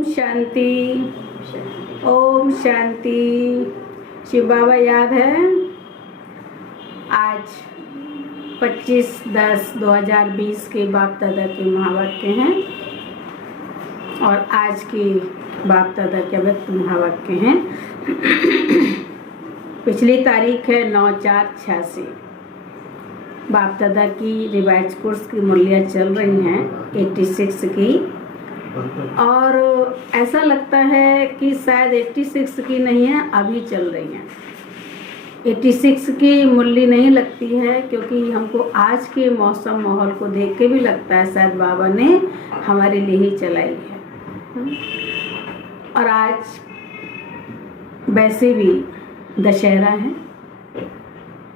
ओम शांति। ओम शांति। शिव बाबा याद है, आज 25/10/2020 के बाप दादा के महावाक्य हैं और आज के बाप दादा के व्यक्त महावाक्य हैं। पिछली तारीख है 9/4/86। बाप दादा की रिवाइज कोर्स की मुरलियाँ चल रही हैं 86 की, और ऐसा लगता है कि शायद 86 की नहीं है, अभी चल रही हैं। 86 की मुरली नहीं लगती है क्योंकि हमको आज के मौसम माहौल को देख के भी लगता है शायद बाबा ने हमारे लिए ही चलाई है। और आज वैसे भी दशहरा है,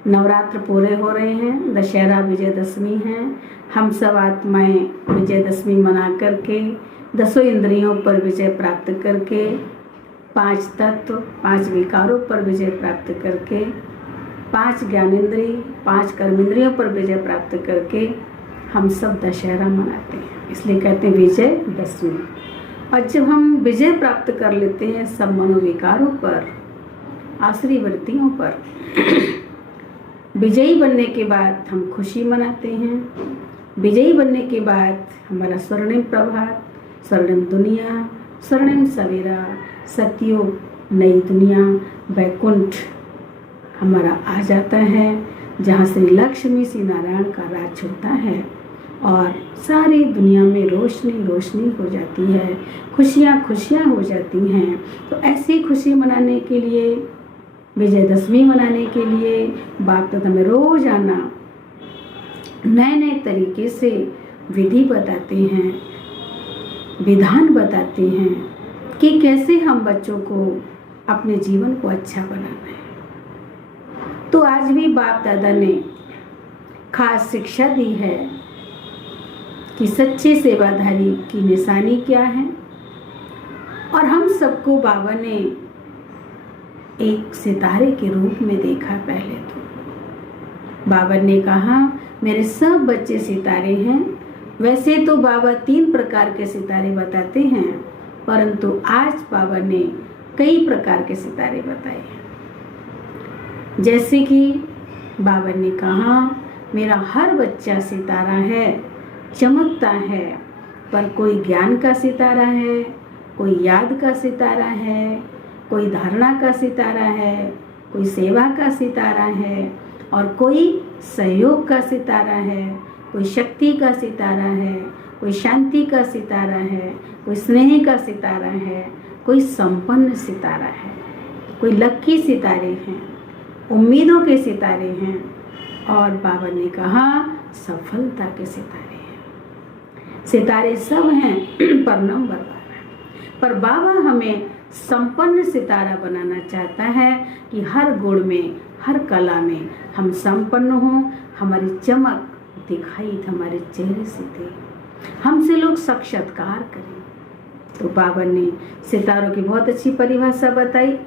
नवरात्र पूरे हो रहे हैं, दशहरा विजयदशमी है। हम सब आत्माएं विजयदशमी मना करके 10 इंद्रियों पर विजय प्राप्त करके, 5 तत्व 5 विकारों पर विजय प्राप्त करके, 5 ज्ञानेंद्रिय 5 कर्मेंद्रियों पर विजय प्राप्त करके हम सब दशहरा मनाते हैं, इसलिए कहते हैं विजयदशमी। और जब हम विजय प्राप्त कर लेते हैं सब मनोविकारों पर, आसुरी वृत्तियों पर, विजयी बनने के बाद हम खुशी मनाते हैं। विजयी बनने के बाद हमारा स्वर्णिम प्रभात, स्वर्णिम दुनिया, स्वर्णिम सवेरा, सतयुग, नई दुनिया, वैकुंठ हमारा आ जाता है, जहाँ श्री लक्ष्मी श्री नारायण का राज होता है और सारी दुनिया में रोशनी रोशनी हो जाती है, खुशियाँ खुशियाँ हो जाती हैं। तो ऐसी खुशी मनाने के लिए, विजयदशमी मनाने के लिए बाप दादा में रोज आना नए नए तरीके से विधि बताते हैं, विधान बताते हैं कि कैसे हम बच्चों को अपने जीवन को अच्छा बनाना है। तो आज भी बाप दादा ने खास शिक्षा दी है कि सच्चे सेवाधारी की निशानी क्या है। और हम सबको बाबा ने एक सितारे के रूप में देखा। पहले तो बाबा ने कहा मेरे सब बच्चे सितारे हैं। वैसे तो बाबा 3 प्रकार के सितारे बताते हैं, परंतु आज बाबा ने कई प्रकार के सितारे बताए हैं। जैसे कि बाबा ने कहा मेरा हर बच्चा सितारा है, चमकता है, पर कोई ज्ञान का सितारा है, कोई याद का सितारा है, कोई धारणा का सितारा है, कोई सेवा का सितारा है, और कोई सहयोग का सितारा है, कोई शक्ति का सितारा है, कोई शांति का सितारा है, कोई स्नेह का सितारा है, कोई संपन्न सितारा है, कोई लक्की सितारे हैं, उम्मीदों के सितारे हैं, और बाबा ने कहा सफलता के सितारे हैं। सितारे सब हैं पर नंबर 12। पर बाबा हमें संपन्न सितारा बनाना चाहता है कि हर गुण में, हर कला में हम संपन्न हों, हमारी चमक दिखाई हमारे चेहरे से दे, हमसे लोग साक्षात्कार करें। तो बाबा ने सितारों की बहुत अच्छी परिभाषा बताई।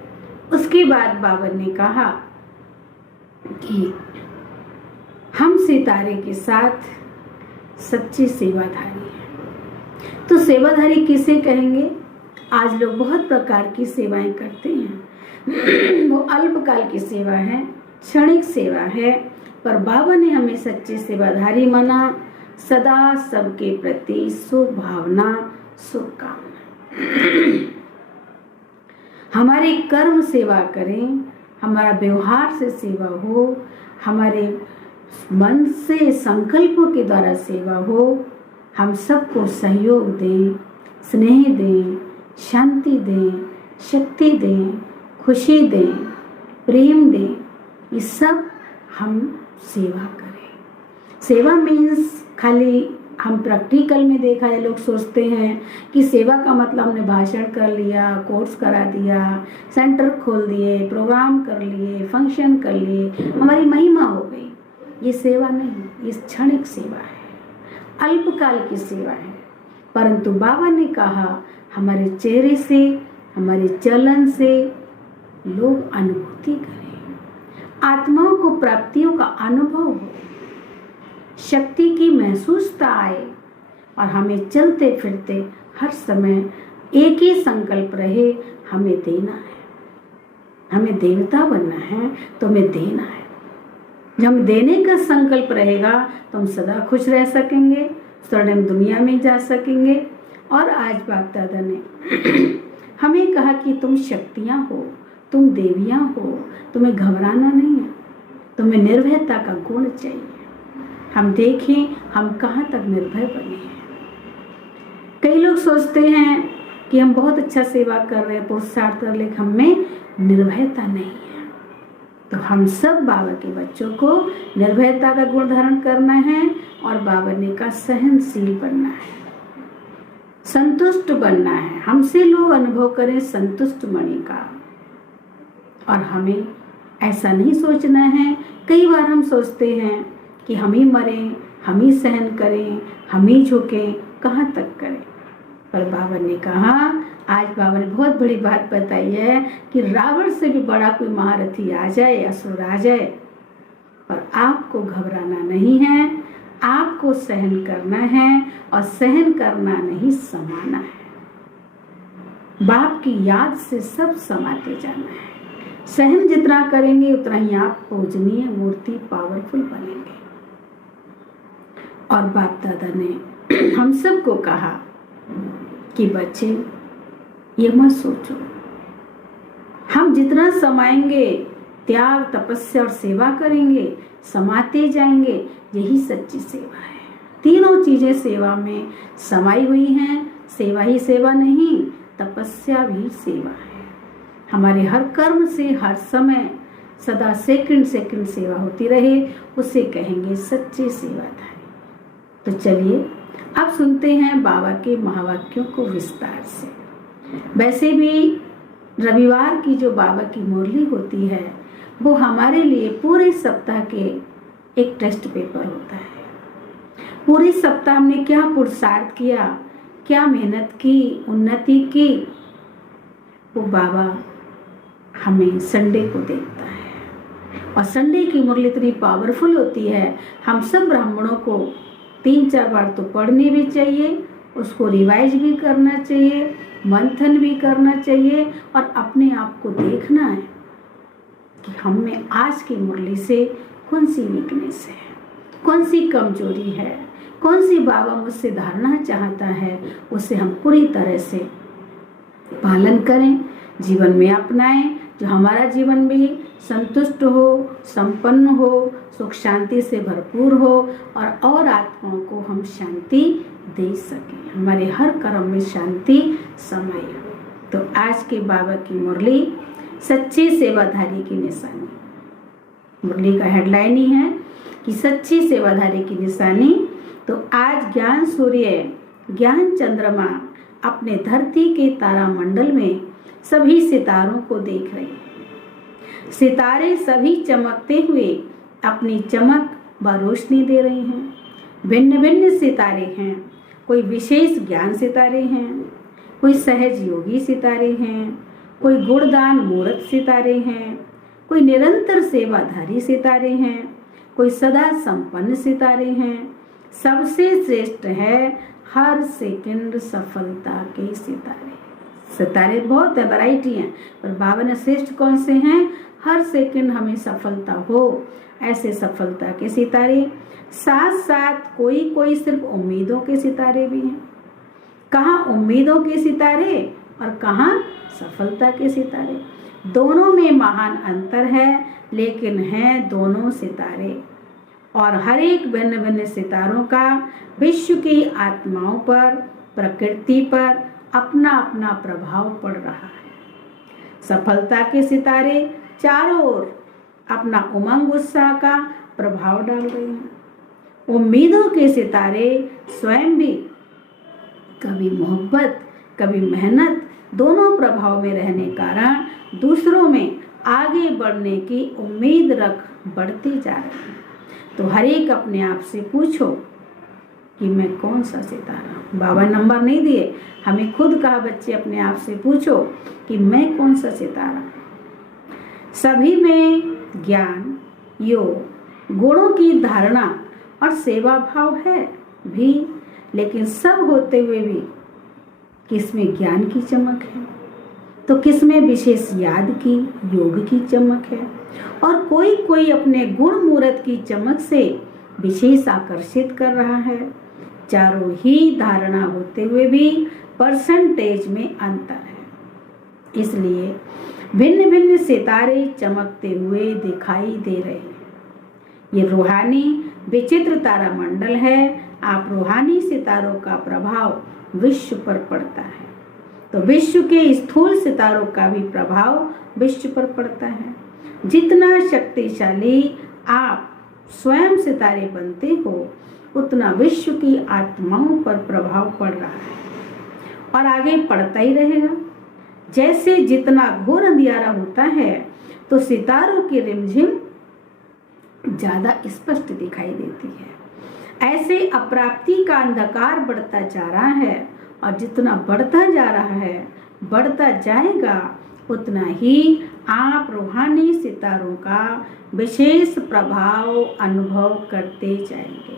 उसके बाद बाबा ने कहा कि हम सितारे के साथ सच्चे सेवाधारी हैं। तो सेवाधारी किसे कहेंगे? आज लोग बहुत प्रकार की सेवाएं करते हैं। वो अल्पकाल की सेवा है, क्षणिक सेवा है, पर बाबा ने हमें सच्चे सेवाधारी माना। सदा सबके प्रति शुभभावना, शुभकामना। हमारे कर्म सेवा करें, हमारा व्यवहार से सेवा हो, हमारे मन से संकल्पों के द्वारा सेवा हो, हम सबको सहयोग दें, स्नेह दें, शांति दें, शक्ति दें, खुशी दें, प्रेम दें, ये सब हम सेवा करें। सेवा मीन्स खाली हम प्रैक्टिकल में देखा है, लोग सोचते हैं कि सेवा का मतलब हमने भाषण कर लिया, कोर्स करा दिया, सेंटर खोल दिए, प्रोग्राम कर लिए, फंक्शन कर लिए, हमारी महिमा हो गई। ये सेवा नहीं, ये क्षणिक सेवा है, अल्पकाल की सेवा है। परंतु बाबा ने कहा हमारे चेहरे से, हमारे चलन से लोग अनुभूति करें, आत्माओं को प्राप्तियों का अनुभव हो, शक्ति की महसूसता आए, और हमें चलते फिरते हर समय एक ही संकल्प रहे, हमें देना है, हमें देवता बनना है तो हमें देना है। जब हम देने का संकल्प रहेगा तो हम सदा खुश रह सकेंगे, स्वर्णिम दुनिया में जा सकेंगे। और आज बाप दादा ने हमें कहा कि तुम शक्तियाँ हो, तुम देवियाँ हो, तुम्हें घबराना नहीं है, तुम्हें निर्भयता का गुण चाहिए। हम देखें हम कहाँ तक निर्भय बने हैं। कई लोग सोचते हैं कि हम बहुत अच्छा सेवा कर रहे हैं, पुरुषार्थ कर, लेकिन हम में निर्भयता नहीं है। तो हम सब बाबा के बच्चों को निर्भयता का गुण धारण करना है और बाबा ने कहा सहनशील बनना है, संतुष्ट बनना है। हमसे लोग अनुभव करें संतुष्ट मणि का, और हमें ऐसा नहीं सोचना है। कई बार हम सोचते हैं कि हम ही मरें, हम ही सहन करें, हम ही झुकें, कहाँ तक करें। पर बाबा ने कहा, आज बाबा ने बहुत बड़ी बात बताई है कि रावण से भी बड़ा कोई महारथी आ जाए, असुर आ जाए, पर आपको घबराना नहीं है, आपको सहन करना है, और सहन करना नहीं समाना है। बाप की याद से सब समाते जाना है। सहन जितना करेंगे उतना ही आप पूजनीय मूर्ति पावरफुल बनेंगे। और बाप दादा ने हम सबको कहा कि बच्चे ये मत सोचो, हम जितना समाएंगे, त्याग तपस्या और सेवा करेंगे, समाते जाएंगे, यही सच्ची सेवा है। तीनों चीजें सेवा में समाई हुई हैं। सेवा ही सेवा नहीं, तपस्या भी सेवा है। हमारे हर कर्म से हर समय सदा सेकंड सेकंड सेवा होती रहे, उसे कहेंगे सच्चे सेवाधारी। तो चलिए अब सुनते हैं बाबा के महावाक्यों को विस्तार से। वैसे भी रविवार की जो बाबा की मुरली होती है वो हमारे लिए पूरे सप्ताह के एक टेस्ट पेपर होता है। पूरे सप्ताह हमने क्या पुरुषार्थ किया, क्या मेहनत की, उन्नति की, वो बाबा हमें संडे को देखता है। और संडे की मुरली इतनी पावरफुल होती है, हम सब ब्राह्मणों को 3-4 बार तो पढ़नी भी चाहिए, उसको रिवाइज भी करना चाहिए, मंथन भी करना चाहिए, और अपने आप को देखना है कि हम में आज की मुरली से कौन सी वीकनेस है, कौन सी कमजोरी है, कौन सी बाबा मुझसे धारणा चाहता है, उसे हम पूरी तरह से पालन करें, जीवन में अपनाएं, जो हमारा जीवन भी संतुष्ट हो, संपन्न हो, सुख शांति से भरपूर हो, और आत्माओं को हम शांति दे सकें, हमारे हर कर्म में शांति समाई हो। तो आज के बाबा की मुरली सच्चे सेवाधारी की निशानी। मुरली का हेडलाइन ही है कि सच्ची सेवाधारी की निशानी। तो आज ज्ञान सूर्य, ज्ञान चंद्रमा अपने धरती के तारामंडल में सभी सितारों को देख रहे हैं। सितारे सभी चमकते हुए अपनी चमक व रोशनी दे रहे हैं। भिन्न भिन्न सितारे हैं, कोई विशेष ज्ञान सितारे हैं, कोई सहज योगी सितारे हैं, कोई गुणदान मूर्त सितारे हैं, कोई निरंतर सेवाधारी सितारे हैं, कोई सदा संपन्न सितारे हैं। सबसे श्रेष्ठ है हर सेकंड सफलता के सितारे। सितारे बहुत है, वैरायटी हैं, पर बाबा ने श्रेष्ठ कौन से हैं? हर सेकंड हमें सफलता हो, ऐसे सफलता के सितारे। साथ साथ कोई कोई सिर्फ उम्मीदों के सितारे भी हैं। कहाँ उम्मीदों के सितारे और कहाँ सफलता के सितारे। दोनों में महान अंतर है, लेकिन हैं दोनों सितारे। और हर एक भिन्न भिन्न सितारों का विश्व की आत्माओं पर, प्रकृति पर अपना अपना प्रभाव पड़ रहा है। सफलता के सितारे चारों ओर अपना उमंग उत्साह का प्रभाव डाल रहे हैं। उम्मीदों के सितारे स्वयं भी कभी मोहब्बत कभी मेहनत दोनों प्रभाव में रहने कारण दूसरों में आगे बढ़ने की उम्मीद रख बढ़ते जा रहे हैं। तो हर एक अपने आप से पूछो कि मैं कौन सा सितारा हूँ। बाबा नंबर नहीं दिए, हमें खुद कहा बच्चे अपने आप से पूछो कि मैं कौन सा सितारा हूँ। सभी में ज्ञान, योग, गुणों की धारणा और सेवा भाव है भी, लेकिन सब होते हुए भी किसमें ज्ञान की चमक है, तो किसमें विशेष याद की, योग की चमक है, और कोई कोई अपने गुण मूर्त की चमक से विशेष आकर्षित कर रहा है। चारों ही धारणा होते हुए भी परसेंटेज में अंतर है। इसलिए भिन्न भिन्न सितारे चमकते हुए दिखाई दे रहे हैं। ये रूहानी विचित्र तारा मंडल है। आप रूहानी सितारों का प्रभाव विश्व पर पड़ता है, तो विश्व के स्थूल सितारों का भी प्रभाव विश्व पर पड़ता है। जितना शक्तिशाली आप स्वयं सितारे बनते हो, उतना विश्व की आत्माओं पर प्रभाव पड़ रहा है और आगे पड़ता ही रहेगा। जैसे जितना घोर अंधियारा होता है, तो सितारों की रिमझिम ज्यादा स्पष्ट दिखाई देती है। ऐसे अप्राप्ति का अंधकार बढ़ता जा रहा है, और जितना बढ़ता जा रहा है, बढ़ता जाएगा, उतना ही आप रूहानी सितारों का विशेष प्रभाव अनुभव करते जाएंगे।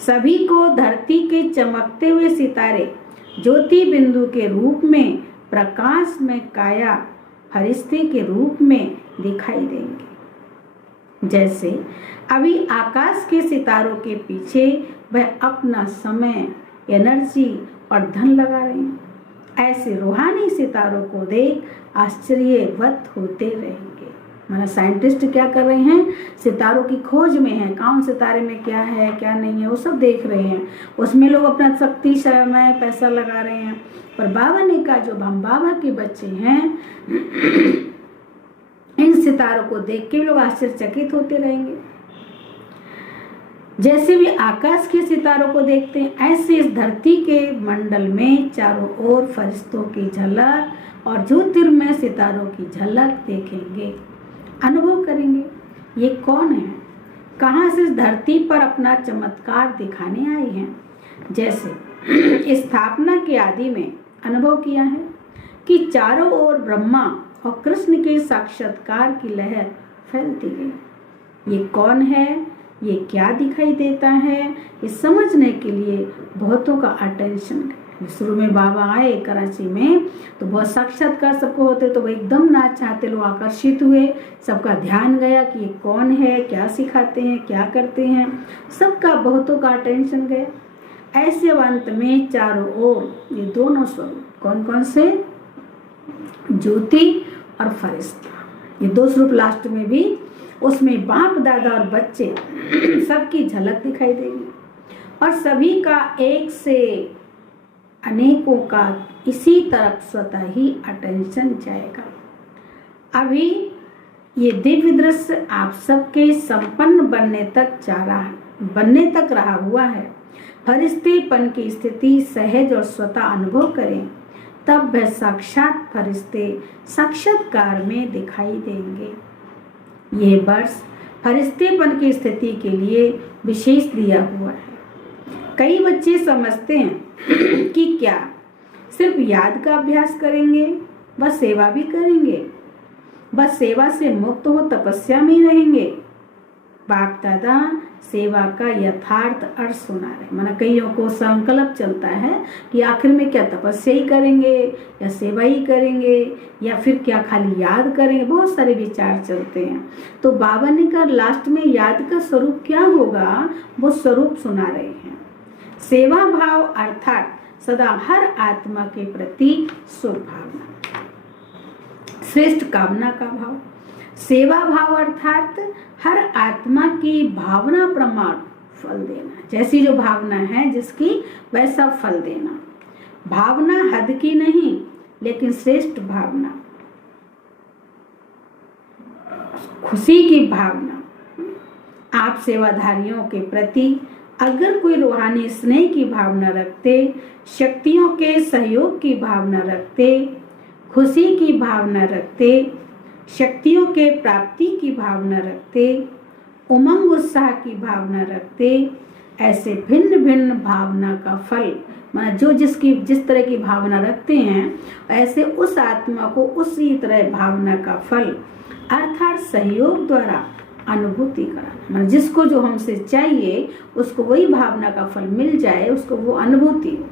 सभी को धरती के चमकते हुए सितारे ज्योति बिंदु के रूप में, प्रकाश में काया फरिश्ते के रूप में दिखाई देंगे। जैसे अभी आकाश के सितारों के पीछे वह अपना समय, एनर्जी और धन लगा रहे हैं, ऐसे रूहानी सितारों को देख आश्चर्यवत होते रहेंगे। माना साइंटिस्ट क्या कर रहे हैं, सितारों की खोज में है, कौन सितारे में क्या है क्या नहीं है वो सब देख रहे हैं। उसमें लोग अपना शक्ति, समय, पैसा लगा रहे हैं। पर बाबा ने कहा जो हम बाबा के बच्चे हैं, इन सितारों को देख के लोग आश्चर्यचकित होते रहेंगे। जैसे भी आकाश के सितारों को देखते हैं, ऐसे इस धरती के मंडल में चारों ओर फरिश्तों की झलक और ज्योतिर्मय सितारों की झलक देखेंगे, अनुभव करेंगे। ये कौन है, कहाँ से इस धरती पर अपना चमत्कार दिखाने आए हैं। जैसे स्थापना के आदि में अनुभव किया है कि चारों ओर ब्रह्मा और कृष्ण के साक्षात्कार की लहर फैलती गई। ये कौन है, ये क्या दिखाई देता है, ये समझने के लिए बहुतों का अटेंशन। शुरू में बाबा आए कराची में, तो बहुत साक्षात्कार सबको होते, तो वो एकदम नाच चाहते, लोग आकर्षित हुए, सबका ध्यान गया कि ये कौन है, क्या सिखाते हैं, क्या करते हैं, सबका बहुतों का अटेंशन गया। ऐसे अंत में चारों ओर ये दोनों स्वरूप, कौन कौन से, ज्योति और फरिश्ता, ये दो स्वरूप लास्ट में भी, उसमें बाप दादा और बच्चे सबकी झलक दिखाई देगी, और सभी का एक से अनेकों का इसी तरफ स्वतः ही अटेंशन जाएगा। अभी ये दिव्य दृश्य आप सबके संपन्न बनने तक रहा हुआ है। फरिश्तेपन की स्थिति सहज और स्वतः अनुभव करें, तब वह साक्षात फरिश्ते साक्षात्कार में दिखाई देंगे। यह वर्ष फरिश्तेपन की स्थिति के लिए विशेष दिया हुआ है। कई बच्चे समझते हैं कि क्या सिर्फ याद का अभ्यास करेंगे, बस सेवा भी करेंगे, बस सेवा से मुक्त हो तपस्या में ही रहेंगे। बाप दादा सेवा का यथार्थ अर्थ सुना रहे। माना कईयों को संकल्प चलता है कि आखिर में क्या तपस्या ही करेंगे या सेवा ही करेंगे या फिर क्या खाली याद करेंगे, बहुत सारे विचार चलते हैं। तो बाबा ने कहा लास्ट में याद का स्वरूप क्या होगा, वो स्वरूप सुना रहे हैं। सेवा भाव अर्थात सदा हर आत्मा के प्रति शुभ भावना, श्रेष्ठ कामना का भाव। सेवा भाव अर्थात हर आत्मा की भावना प्रमाण फल देना, जैसी जो भावना है जिसकी वैसा फल देना। भावना हद की नहीं, लेकिन श्रेष्ठ भावना, खुशी की भावना। आप सेवाधारियों के प्रति अगर कोई रूहानी स्नेह की भावना रखते, शक्तियों के सहयोग की भावना रखते, खुशी की भावना रखते, शक्तियों के प्राप्ति की भावना रखते, उमंग उत्साह की भावना रखते, ऐसे भिन्न भिन्न भावना का फल, माना जो जिस तरह की भावना रखते हैं, ऐसे उस आत्मा को उसी तरह भावना का फल अर्थात सहयोग द्वारा अनुभूति कराना। माना जिसको जो हमसे चाहिए उसको वही भावना का फल मिल जाए, उसको वो अनुभूति हो।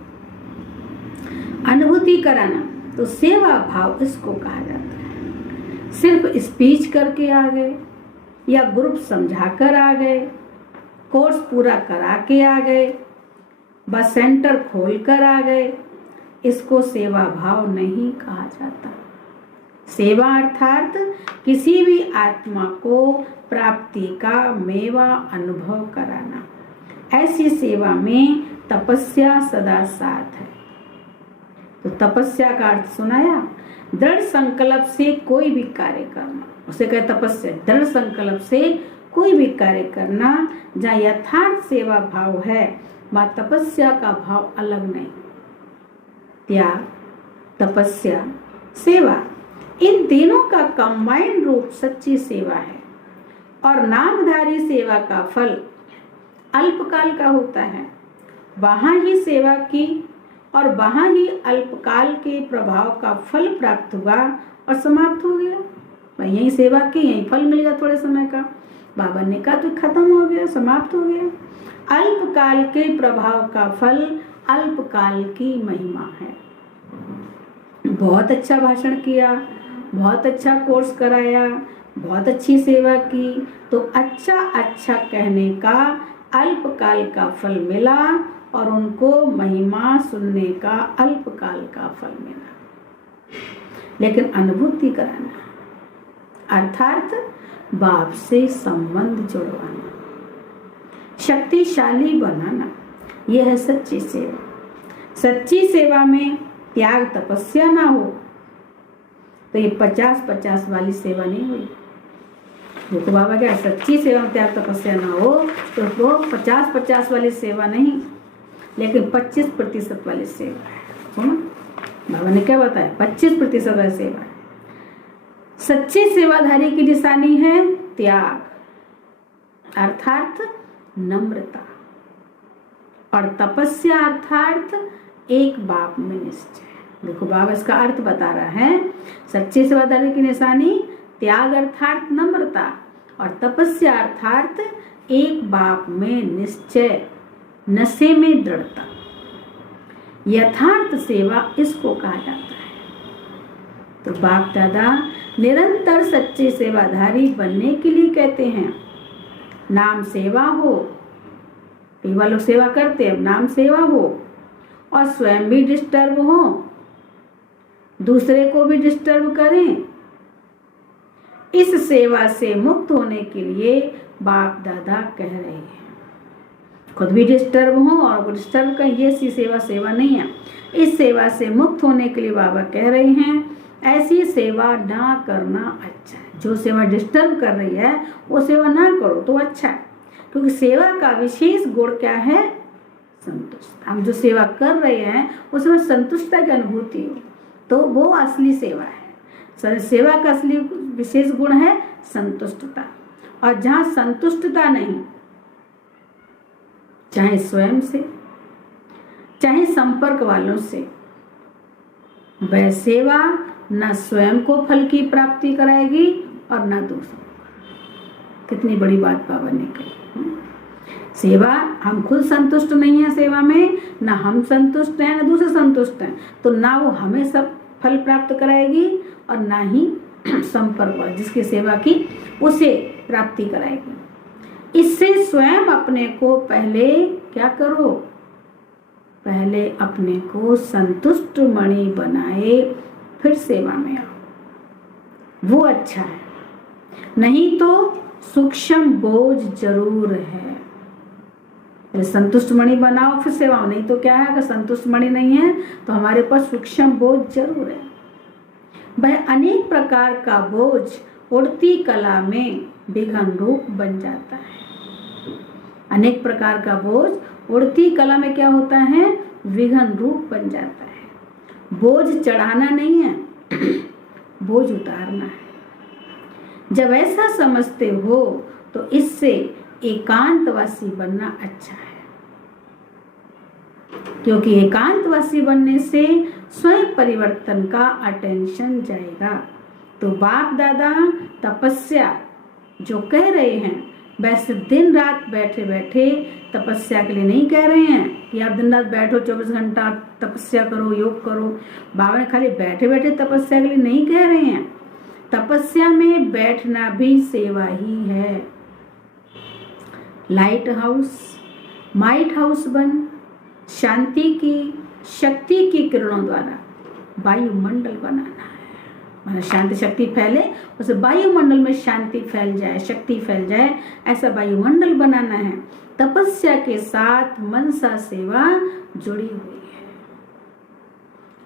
अनुभूति कराना, तो सेवा भाव इसको कहा जाता है। सिर्फ स्पीच करके आ गए या ग्रुप समझा कर आ गए, कोर्स पूरा करा के आ गए, बस सेंटर खोल कर आ गए, इसको सेवा भाव नहीं कहा जाता। सेवा अर्थात किसी भी आत्मा को प्राप्ति का मेवा अनुभव कराना। ऐसी सेवा में तपस्या सदा साथ है। तो तपस्या का अर्थ सुनाया, दृढ़ संकल्प से कोई भी कार्य करना, उसे कहे तपस्या। दृढ़ संकल्प से कोई भी कार्य करना, जहाँ यथार्थ सेवा भाव है वहाँ तपस्या का भाव अलग नहीं। त्याग, तपस्या, सेवा, इन तीनों का कंबाइंड रूप सच्ची सेवा है। और नामधारी सेवा का फल अल्पकाल का होता है। वहाँ ही सेवा की और वहाँ ही अल्पकाल के प्रभाव का फल प्राप्त हुआ और समाप्त हो गया। वहीं यही सेवा की, यही फल मिल गया थोड़े समय का, बाबा ने कहा तो खत्म हो गया, समाप्त हो गया। अल्पकाल के प्रभाव का फल अल्पकाल की महिमा है। बहुत अच्छा भाषण किया, बहुत अच्छा कोर्स कराया, बहुत अच्छी सेवा की, तो अच्छा कहने का अल्पकाल का फल मिला और उनको महिमा सुनने का अल्पकाल का फल मिला। लेकिन अनुभूति कराना अर्थात बाप से संबंध जुड़वाना, शक्तिशाली बनाना, यह है सच्ची सेवा। सच्ची सेवा में त्याग तपस्या ना हो तो ये 50-50 वाली सेवा नहीं हुई। देखो बाबा क्या, सच्ची सेवा में त्याग तपस्या ना हो तो वो 50-50 वाली सेवा नहीं, लेकिन 25% वाली सेवा है। सुनो बाबा ने क्या बताया, 25% वाली सेवा है। सच्चे सेवाधारी की निशानी है त्याग अर्थात नम्रता, और तपस्या अर्थात एक बाप में निश्चय। देखो बाबा इसका अर्थ बता रहा है, सच्चे सेवाधारी की निशानी त्याग अर्थात नम्रता और तपस्या अर्थात एक बाप में निश्चय, नशे में दृढ़ता। यथार्थ सेवा इसको कहा जाता है। तो बाप दादा निरंतर सच्चे सेवाधारी बनने के लिए कहते हैं, नाम सेवा हो, कई लोग सेवा करते हैं, नाम सेवा हो और स्वयं भी डिस्टर्ब हो, दूसरे को भी डिस्टर्ब करें। इस सेवा से मुक्त होने के लिए बाप दादा कह रहे हैं, खुद भी डिस्टर्ब हो और डिस्टर्ब करें, ये सी सेवा नहीं है। इस सेवा से मुक्त होने के लिए बाबा कह रहे हैं, ऐसी सेवा ना करना अच्छा है। जो सेवा डिस्टर्ब कर रही है वो सेवा ना करो तो अच्छा है, क्योंकि सेवा का विशेष गुण क्या है, संतुष्ट। हम जो सेवा कर रहे हैं उसमें संतुष्टता की अनुभूति हो तो वो असली सेवा है। सेवा का असली विशेष गुण है संतुष्टता, और जहाँ संतुष्टता नहीं, चाहे स्वयं से चाहे संपर्क वालों से, वह सेवा न स्वयं को फल की प्राप्ति कराएगी और न दूसरों को। कितनी बड़ी बात बाबा ने कही। सेवा, हम खुद संतुष्ट नहीं है सेवा में, ना हम संतुष्ट हैं ना दूसरे संतुष्ट हैं, तो ना वो हमें सब फल प्राप्त कराएगी और ना ही संपर्क वाला जिसकी सेवा की उसे प्राप्ति कराएगी। इससे स्वयं अपने को पहले क्या करो, पहले अपने को संतुष्ट मणि बनाए, फिर सेवा में आओ, वो अच्छा है। नहीं तो सूक्ष्म बोझ जरूर है। संतुष्ट मणि बनाओ फिर सेवा, नहीं तो क्या है, अगर संतुष्ट मणि नहीं है तो हमारे पास सूक्ष्म बोझ जरूर है। वह अनेक प्रकार का बोझ उड़ती कला में विघन रूप बन जाता है। अनेक प्रकार का बोझ उड़ती कला में क्या होता है, विघन रूप बन जाता है। बोझ चढ़ाना नहीं है, बोझ उतारना है। जब ऐसा समझते हो तो इससे एकांतवासी बनना अच्छा है, क्योंकि एकांतवासी बनने से स्वयं परिवर्तन का अटेंशन जाएगा। तो बाप दादा तपस्या जो कह रहे हैं, वह सिर्फ दिन रात बैठे बैठे तपस्या के लिए नहीं कह रहे हैं कि आप दिन रात बैठो 24 घंटा तपस्या करो, योग करो। बाबा ने खाली बैठे बैठे तपस्या के लिए नहीं कह रहे हैं। तपस्या में बैठना भी सेवा ही है। लाइट हाउस, माइट हाउस बन शांति की, शक्ति की किरणों द्वारा वायुमंडल बनाना है। माना शांति शक्ति फैले, उस वायुमंडल में शांति फैल जाए, शक्ति फैल जाए, ऐसा वायुमंडल बनाना है। तपस्या के साथ मनसा सेवा जुड़ी हुई है,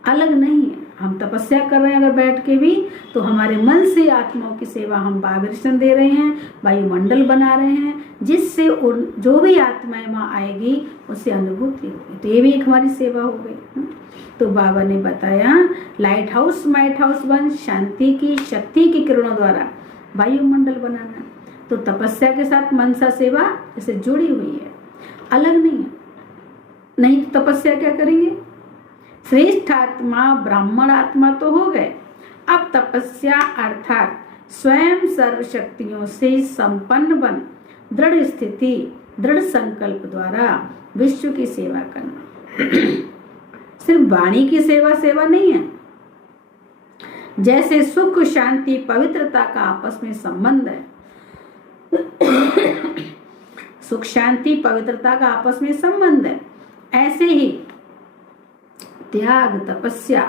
अलग नहीं है। हम तपस्या कर रहे हैं अगर बैठ के भी, तो हमारे मन से आत्माओं की सेवा हम वाइब्रेशन दे रहे हैं, वायुमंडल बना रहे हैं, जिससे जो भी आत्माएं वहाँ आएगी उससे अनुभूति होगी। तो ये भी एक हमारी सेवा हो गई। तो बाबा ने बताया लाइट हाउस माइट हाउस बन शांति की, शक्ति की किरणों द्वारा वायुमंडल बनाना। तो तपस्या के साथ मनसा सेवा जैसे जुड़ी हुई है, अलग नहीं है। नहीं तो तपस्या क्या करेंगे? श्रेष्ठ आत्मा ब्राह्मण आत्मा तो हो गए, अब तपस्या अर्थात स्वयं सर्व शक्तियों से संपन्न बन दृढ़ स्थिति, दृढ़ संकल्प द्वारा विश्व की सेवा करना। सिर्फ वाणी की सेवा सेवा नहीं है। जैसे सुख शांति पवित्रता का आपस में संबंध है, सुख शांति पवित्रता का आपस में संबंध है, ऐसे ही त्याग तपस्या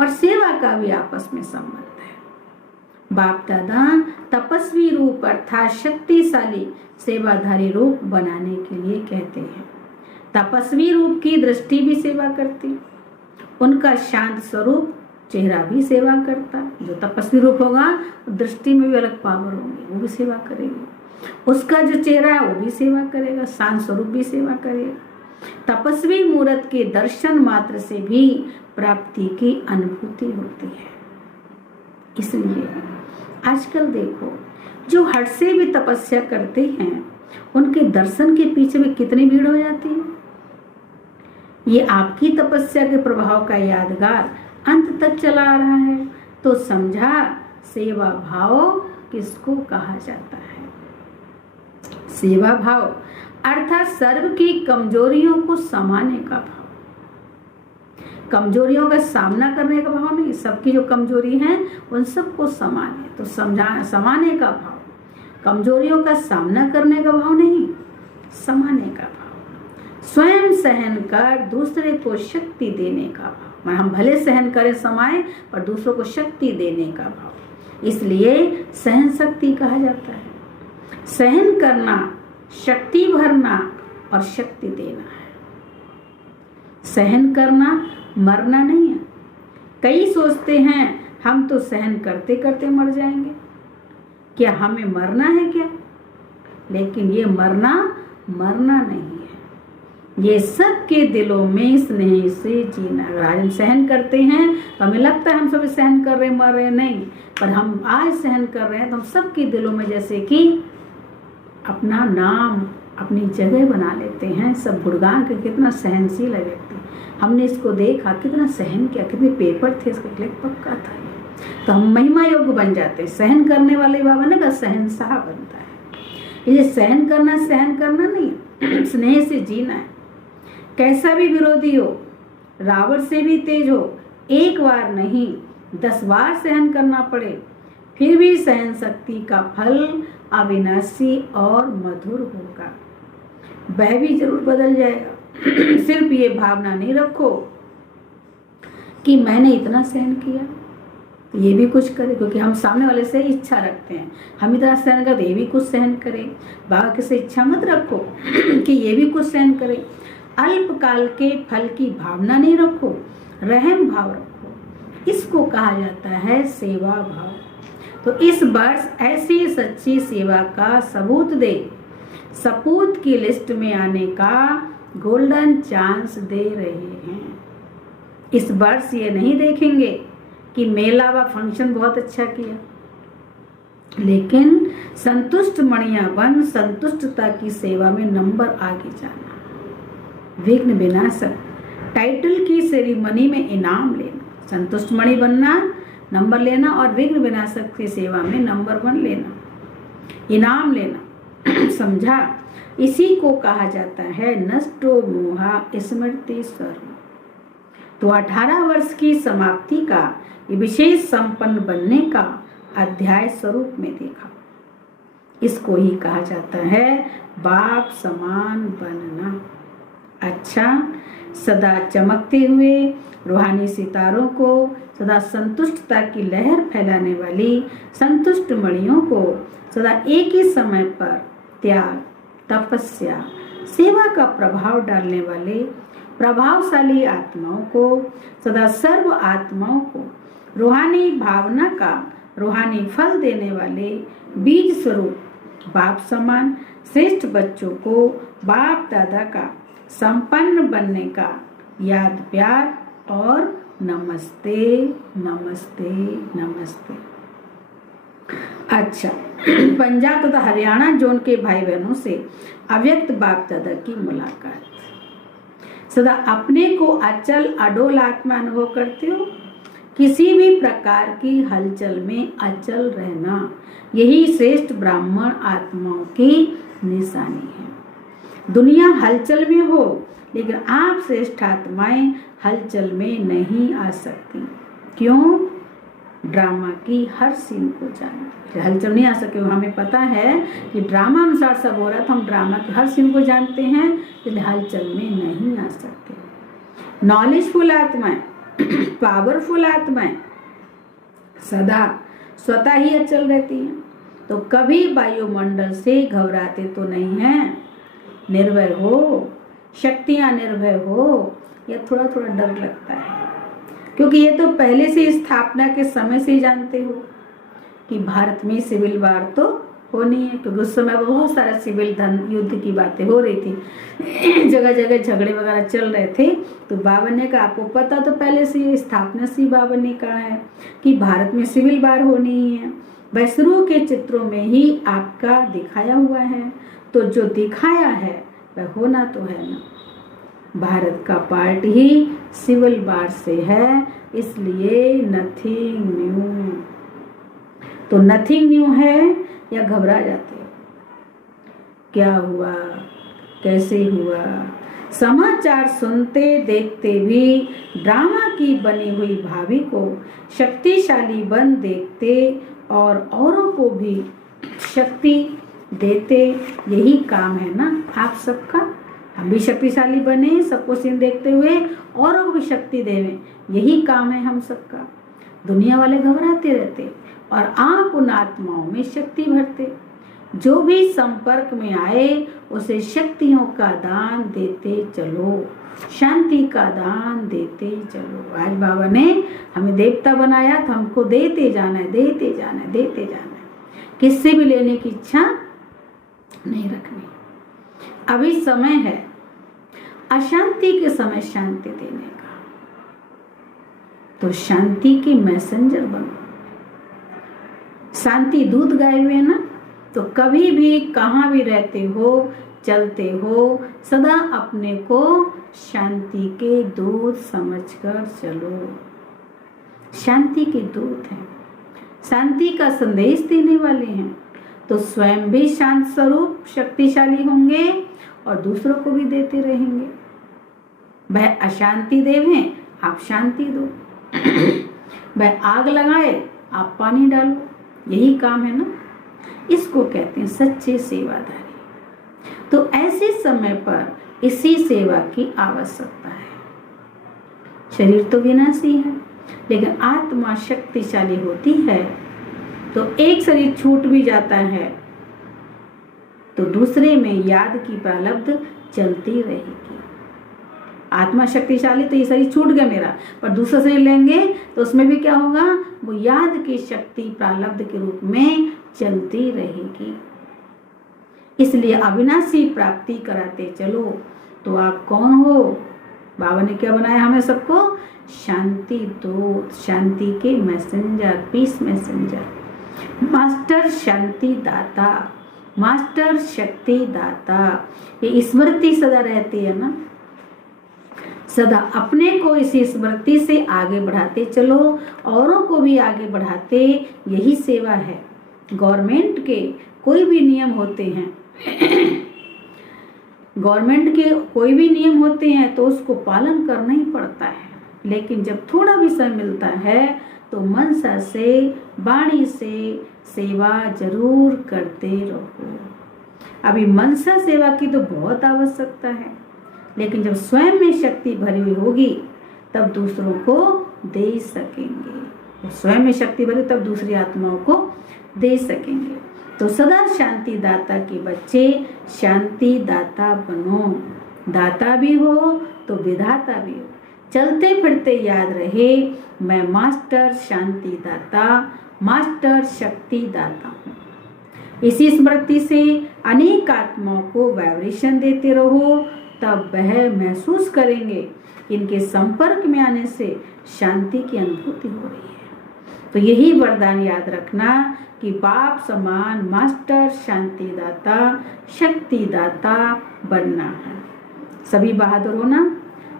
और सेवा का भी आपस में संबंध है। बाप दादा तपस्वी रूप अर्थात शक्तिशाली सेवाधारी रूप बनाने के लिए कहते हैं। तपस्वी रूप की दृष्टि भी सेवा करती, उनका शांत स्वरूप चेहरा भी सेवा करता। जो तपस्वी रूप होगा दृष्टि में भी अलग पावर होंगी, वो भी सेवा करेगी। उसका जो चेहरा है वो भी सेवा करेगा, शांत स्वरूप भी सेवा करेगा। तपस्वी मूर्त के दर्शन मात्र से भी प्राप्ति की अनुभूति होती है। इसलिए आजकल देखो जो हट से भी तपस्या करते हैं, उनके दर्शन के पीछे भी कितनी भीड़ हो जाती है। ये आपकी तपस्या के प्रभाव का यादगार अंत तक चला आ रहा है। तो समझा सेवा भाव किसको कहा जाता है? सेवा भाव अर्थात सर्व की कमजोरियों को समाने का भाव, कमजोरियों का सामना करने का भाव नहीं, सबकी जो कमजोरी है उन सबको समाने, तो समाने का भाव, कमजोरियों का सामना करने का भाव नहीं, समाने का भाव। स्वयं सहन कर दूसरे को शक्ति देने का भाव, हम भले सहन करें समाए पर दूसरों को शक्ति देने का भाव, इसलिए सहन शक्ति कहा जाता है। सहन करना, शक्ति भरना और शक्ति देना है। सहन करना मरना नहीं है। कई सोचते हैं हम तो सहन करते करते मर जाएंगे, क्या हमें मरना है क्या? लेकिन ये मरना नहीं है, ये सबके दिलों में स्नेह से जीना। अगर आज हम सहन करते हैं तो हमें लगता है हम सब सहन कर रहे मर रहे, नहीं, पर हम आज सहन कर रहे हैं तो हम सबके दिलों में जैसे कि अपना नाम अपनी जगह बना लेते हैं। सब गुणगान के कितना सहनशील है व्यक्ति, हमने इसको देखा कितना सहन किया, कितने पेपर थे इसका, क्लिक पक्का था, तो हम महिमा योग्य बन जाते हैं। सहन करने वाले बाबा ने कहा सहनशाह बनता है। ये सहन करना नहीं, स्नेह से जीना है। कैसा भी विरोधी हो, रावण से भी तेज हो, एक बार नहीं 10 बार सहन करना पड़े, फिर भी सहन शक्ति का फल अविनाशी और मधुर होगा। वह भी जरूर बदल जाएगा। सिर्फ ये भावना नहीं रखो कि मैंने इतना सहन किया, ये भी कुछ करे, क्योंकि हम सामने वाले से इच्छा रखते हैं, हम इतना सहन कर ये भी कुछ सहन करे। बाबा के से इच्छा मत रखो कि ये भी कुछ सहन करे। अल्पकाल के फल की भावना नहीं रखो, रहम भाव रखो। इसको कहा जाता है सेवा भाव। तो इस वर्ष ऐसी सच्ची सेवा का सबूत दे, सपूत की लिस्ट में आने का गोल्डन चांस दे रहे हैं। इस वर्ष ये नहीं देखेंगे कि मेला व फंक्शन बहुत अच्छा किया, लेकिन संतुष्ट मणिया बन संतुष्टता की सेवा में नंबर आगे जाना, विघ्न विनाशक टाइटल की सेरेमनी में इनाम लेना, संतुष्ट मणि बनना, नंबर लेना और विघ्न विनाशक की सेवा में नंबर 1 लेना, इनाम लेना। समझा। इसी को कहा जाता है नष्टो मोहा स्मृति सर्व। तो 18 वर्ष की समाप्ति का ये विशेष संपन्न बनने का अध्याय स्वरूप में देखा। इसको ही कहा जाता है बाप समान बनना। अच्छा, सदा चमकते हुए रूहानी सितारों को, सदा संतुष्टता की लहर फैलाने वाली संतुष्ट मणियों को, सदा एक ही समय पर त्याग, तपस्या, सेवा का प्रभाव डालने वाले प्रभावशाली आत्माओं को, सदा सर्व आत्माओं को रूहानी भावना का रूहानी फल देने वाले बीज स्वरूप बाप समान श्रेष्ठ बच्चों को बाप दादा का संपन्न बनने का याद प्यार और नमस्ते नमस्ते नमस्ते। अच्छा, पंजाब तथा हरियाणा जोन के भाई बहनों से अव्यक्त बाप दादा की मुलाकात। सदा अपने को अचल अडोल आत्मा अनुभव करते हो। किसी भी प्रकार की हलचल में अचल रहना, यही श्रेष्ठ ब्राह्मण आत्माओं की निशानी है। दुनिया हलचल में हो, लेकिन आप श्रेष्ठ आत्माएं हलचल में नहीं आ सकती। क्यों? ड्रामा की हर सीन को जानते। हलचल नहीं आ सके, हमें पता है कि ड्रामा अनुसार सब हो रहा था, हम ड्रामा के हर सीन को जानते हैं, इसलिए हलचल में नहीं आ सकते। नॉलेजफुल आत्माएं, पावरफुल आत्माएं सदा स्वतः ही अचल रहती हैं, तो कभी वायुमंडल से घबराते तो नहीं हैं। निर्भय हो, शक्तियां निर्भय हो, या थोड़ा थोड़ा डर लगता है, क्योंकि ये तो पहले से स्थापना के समय से ही जानते हो कि भारत में सिविल वार तो होनी है, क्योंकि उस समय बहुत सारा सिविल धन युद्ध की बातें हो रही थी, जगह जगह झगड़े वगैरह चल रहे थे। तो बाबा ने कहा, आपको पता तो पहले से स्थापना से बाबा ने कहा है कि भारत में सिविल वार होनी ही है। वैष्णव के चित्रों में ही आपका दिखाया हुआ है, तो जो दिखाया है वह होना तो है ना। भारत का पार्ट ही सिविल वार से है, इसलिए नथिंग न्यू। तो नथिंग न्यू है या घबरा जाते हो? क्या हुआ, कैसे हुआ? समाचार सुनते देखते भी ड्रामा की बनी हुई भाभी को शक्तिशाली बन देखते और औरों को भी शक्ति देते, यही काम है ना आप सबका। हम भी शक्तिशाली बने, सबको सीन देखते हुए औरों को भी शक्ति देवें, यही काम है हम सबका। दुनिया वाले घबराते रहते और आप उन आत्माओं में शक्ति भरते। जो भी संपर्क में आए उसे शक्तियों का दान देते चलो, शांति का दान देते चलो। आज बाबा ने हमें देवता बनाया तो हमको देते जाना है, देते जाना है, देते जाना है। किससे भी लेने की इच्छा नहीं रखनी। अभी समय है अशांति के समय शांति देने का, तो शांति के मैसेंजर बनो। शांति दूत गाए हुए ना, तो कभी भी कहाँ भी रहते हो, चलते हो, सदा अपने को शांति के दूत समझकर चलो। शांति के दूत हैं, शांति का संदेश देने वाले हैं, तो स्वयं भी शांत स्वरूप शक्तिशाली होंगे और दूसरों को भी देते रहेंगे। वह अशांति देव हैं, आप शांति दो। वह आग लगाए, आप पानी डालो, यही काम है ना। इसको कहते हैं सच्चे सेवादारी। तो ऐसे समय पर इसी सेवा की आवश्यकता है। शरीर तो विनाशी है, लेकिन आत्मा शक्तिशाली होती है, तो एक शरीर छूट भी जाता है तो दूसरे में याद की प्रारब्ध चलती रहेगी। आत्मा शक्तिशाली, तो ये शरीर छूट गया मेरा, पर दूसरा शरीर लेंगे तो उसमें भी क्या होगा, वो याद की शक्ति प्रारब्ध के रूप में चलती रहेगी। इसलिए अविनाशी प्राप्ति कराते चलो। तो आप कौन हो? बाबा ने क्या बनाया हमें सबको? शांति दूत, शांति के मैसेंजर, पीस मैसेंजर, मास्टर शांति दाता, मास्टर शक्ति दाता। ये स्मृति सदा रहती है ना, सदा अपने को इसी स्मृति से आगे बढ़ाते चलो, औरों को भी आगे बढ़ाते, यही सेवा है। गवर्नमेंट के कोई भी नियम होते हैं, गवर्नमेंट के कोई भी नियम होते हैं तो उसको पालन करना ही पड़ता है, लेकिन जब थोड़ा भी समय मिलता है तो मनसा से, वाणी से सेवा जरूर करते रहो। अभी मनसा सेवा की तो बहुत आवश्यकता है, लेकिन जब स्वयं में शक्ति भरी हुई होगी तब दूसरों को दे सकेंगे। स्वयं में शक्ति भरी तब दूसरी आत्माओं को दे सकेंगे। तो सदा शांति दाता के बच्चे शांति दाता बनो। दाता भी हो तो विधाता भी हो। चलते फिरते याद रहे, मैं मास्टर शांति दाता, मास्टर शक्ति दाता हूँ। इसी स्मृति से अनेक आत्माओं को वाइब्रेशन देते रहो, तब वह महसूस करेंगे इनके संपर्क में आने से शांति की अनुभूति हो रही है। तो यही वरदान याद रखना कि बाप समान मास्टर शांति दाता, शक्ति दाता बनना है। सभी बहादुर होना।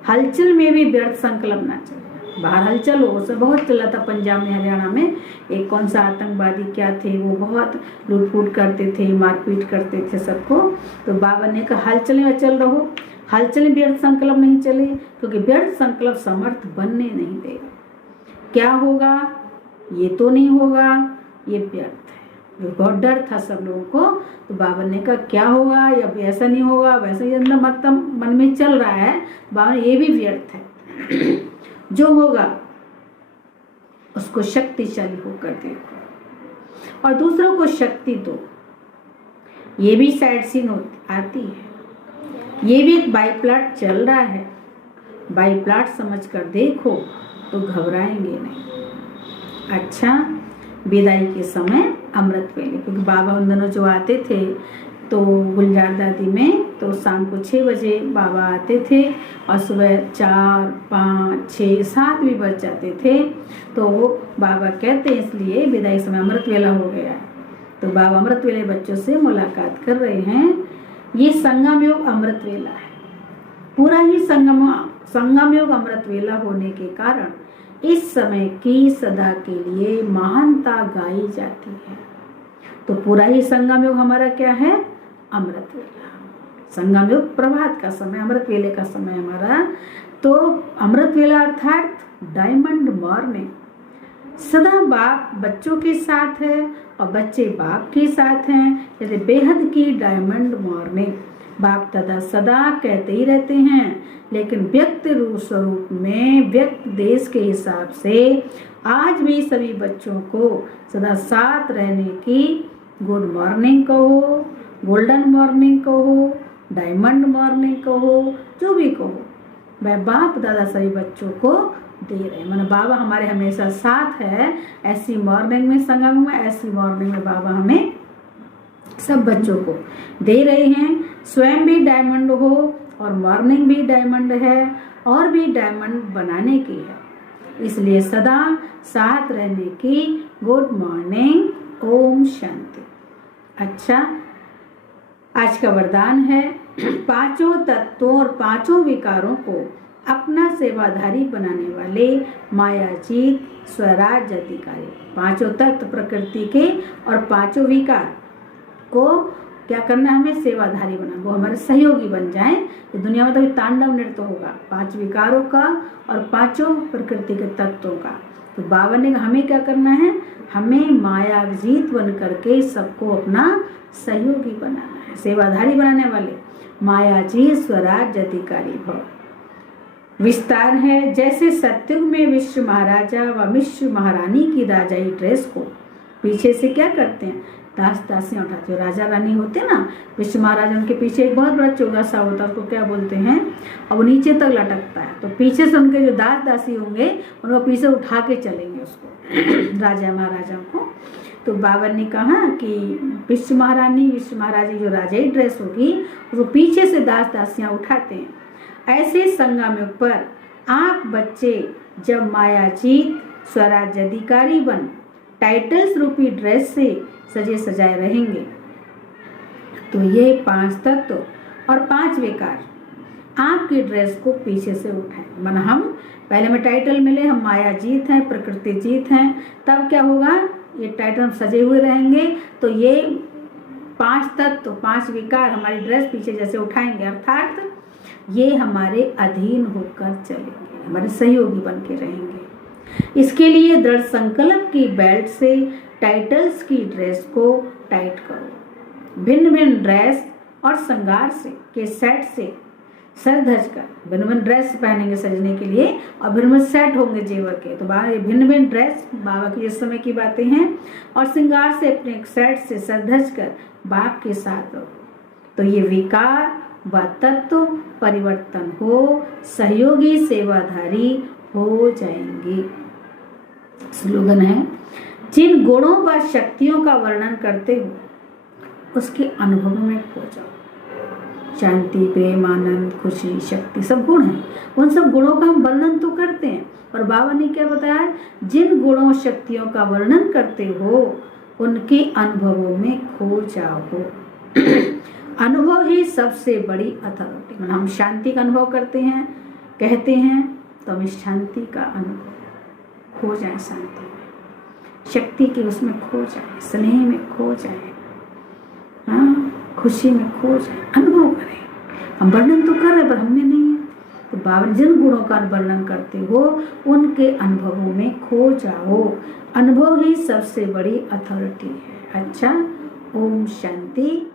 हलचल में भी व्यर्थ संकल्प ना चले। बाहर हलचल हो, सब बहुत चला था पंजाब में, हरियाणा में। एक कौन सा आतंकवादी क्या थे, वो बहुत लूटफूट करते थे, मारपीट करते थे सबको। तो बाबा ने कहा हलचल में चल रहो, हलचल में व्यर्थ संकल्प नहीं चले, क्योंकि व्यर्थ संकल्प समर्थ बनने नहीं देगा। क्या होगा, ये तो नहीं होगा, ये व्यर्थ है। बहुत डर था सब लोगों को। तो बाबा ने कहा क्या होगा, या ऐसा नहीं होगा, वैसा ही अंदर मतलब मन में चल रहा है। बाबा ये भी व्यर्थ है। जो होगा उसको शक्तिशाली होकर देखो और दूसरों को शक्ति दो। ये भी साइड सीन आती है। ये भी एक बाई प्लाट चल रहा है। बाई प्लाट समझ कर देखो तो घबराएंगे नहीं। अच्छा, विदाई के समय अमृत वेले, क्योंकि बाबा उन दिनों जो आते थे तो गुलजार दादी में, तो शाम को 6 बजे बाबा आते थे और सुबह 4, 5, 6, 7 भी बज जाते थे। तो बाबा कहते हैं इसलिए विदाई समय अमृत वेला हो गया। तो बाबा अमृत वेले बच्चों से मुलाकात कर रहे हैं। ये संगम योग अमृत वेला है। पूरा ही संगम योग अमृत वेला होने के कारण इस समय की सदा के लिए महानता गाई जाती है। तो पूरा ही संगम योग हमारा क्या है, अमृत वेला। संगम योग प्रभात का समय, अमृत वेले का समय हमारा। तो अमृत वेला अर्थात डायमंड मॉर्निंग। सदा बाप बच्चों के साथ है और बच्चे बाप के साथ हैं, जैसे बेहद की डायमंड मॉर्निंग। बाप दादा सदा कहते ही रहते हैं, लेकिन व्यक्त रूप स्वरूप में व्यक्त देश के हिसाब से आज भी सभी बच्चों को सदा साथ रहने की गुड मॉर्निंग कहो, गोल्डन मॉर्निंग कहो, डायमंड मॉर्निंग कहो, जो भी कहो, वह बाप दादा सभी बच्चों को दे रहे हैं। माना बाबा हमारे हमेशा साथ है। ऐसी मॉर्निंग में, संगम में, ऐसी मॉर्निंग में बाबा हमें सब बच्चों को दे रहे हैं। स्वयं भी डायमंड हो और मॉर्निंग भी डायमंड है और भी डायमंड बनाने की है। इसलिए सदा साथ रहने की गुड मॉर्निंग। ओम शांति। अच्छा, आज का वरदान है 5 तत्वों और 5 विकारों को अपना सेवाधारी बनाने वाले मायाजीत स्वराज अधिकारी। 5 तत्व प्रकृति के और 5 विकार को क्या करना, हमें सेवाधारी बनाना, वो हमारे सहयोगी बन जाएं। ये दुनिया में तो तांडव नृत्य होगा 5 विकारों का और 5 प्रकृति के तत्वों का। तो बाबा ने हमें क्या करना है, हमें मायाजीत बन करके सबको अपना सहयोगी बनाना है, सेवाधारी बनाने वाले मायाजीत स्वराज अधिकारी भव। विस्तार है, जैसे सत्युग में विश्व महाराजा व विश्व महारानी की राजाई ड्रेस को पीछे से क्या करते हैं, दास दासियां उठाते। राजा रानी होते ना, विश्व महाराजा, उनके पीछे एक बहुत बड़ा चोगा सा होता है, उसको क्या बोलते हैं, और वो नीचे तक लटकता है। तो पीछे से उनके जो दास दासी होंगे उनको पीछे उठा के चलेंगे उसको राजा महाराजा को। तो बाबा ने कहा कि विश्व महारानी विश्व महाराजी जो राजाई ड्रेस होगी उसको पीछे से दास दासियां उठाते हैं। ऐसे संगम युग पर आप बच्चे जब मायाजीत स्वराज अधिकारी बन टाइटल्स रूपी ड्रेस से सजे सजाए रहेंगे, तो ये 5 तत्व और 5 विकार आपकी ड्रेस को पीछे से उठाएं। मन हम पहले में टाइटल मिले, हम मायाजीत हैं, प्रकृति जीत हैं, तब क्या होगा, ये टाइटल सजे हुए रहेंगे। तो ये 5 तत्व 5 विकार हमारी ड्रेस पीछे जैसे उठाएंगे, अर्थात ये हमारे अधीन होकर चलेंगे, हमारे सहयोगी बन के रहेंगे। इसके लिए दृढ़ संकल्प की बेल्ट से टाइटल्स की ड्रेस को टाइट करो। भिन्न भिन्न ड्रेस और श्रृंगार से के सेट से सर धज कर, भिन्न भिन्न ड्रेस पहनेंगे सजने के लिए और भिन्न भिन्न सेट होंगे जेवर के, तो भिन्न भिन्न ड्रेस बाबा की इस समय की बातें हैं, और श्रृंगार से अपने सेट से सर धज कर बाप के साथ रहो, तो ये विकार व तत्व परिवर्तन हो सहयोगी सेवाधारी हो जाएंगे। स्लोगन है, जिन गुणों व शक्तियों का वर्णन करते हो उसके अनुभव में खो जाओ। शांति, प्रेम, आनंद, खुशी, शक्ति सब गुण हैं, उन सब गुणों का हम वर्णन तो करते हैं, और बाबा ने क्या बताया, जिन गुणों शक्तियों का वर्णन करते हो उनके अनुभवों में खो जाओ। अनुभव ही सबसे बड़ी अथॉरिटी। हम शांति का अनुभव करते हैं, कहते हैं, तो हम शांति का अनुभव खो जाए, शांति में, शक्ति के उसमें खो जाए, स्नेह में खो जाए, हाँ, खुशी में खो जाए, अनुभव करें। हम वर्णन तो कर रहे पर हमने नहीं है, तो बाबा जिन गुणों का वर्णन करते हो उनके अनुभवों में खो जाओ। अनुभव ही सबसे बड़ी अथॉरिटी है। अच्छा, ओम शांति।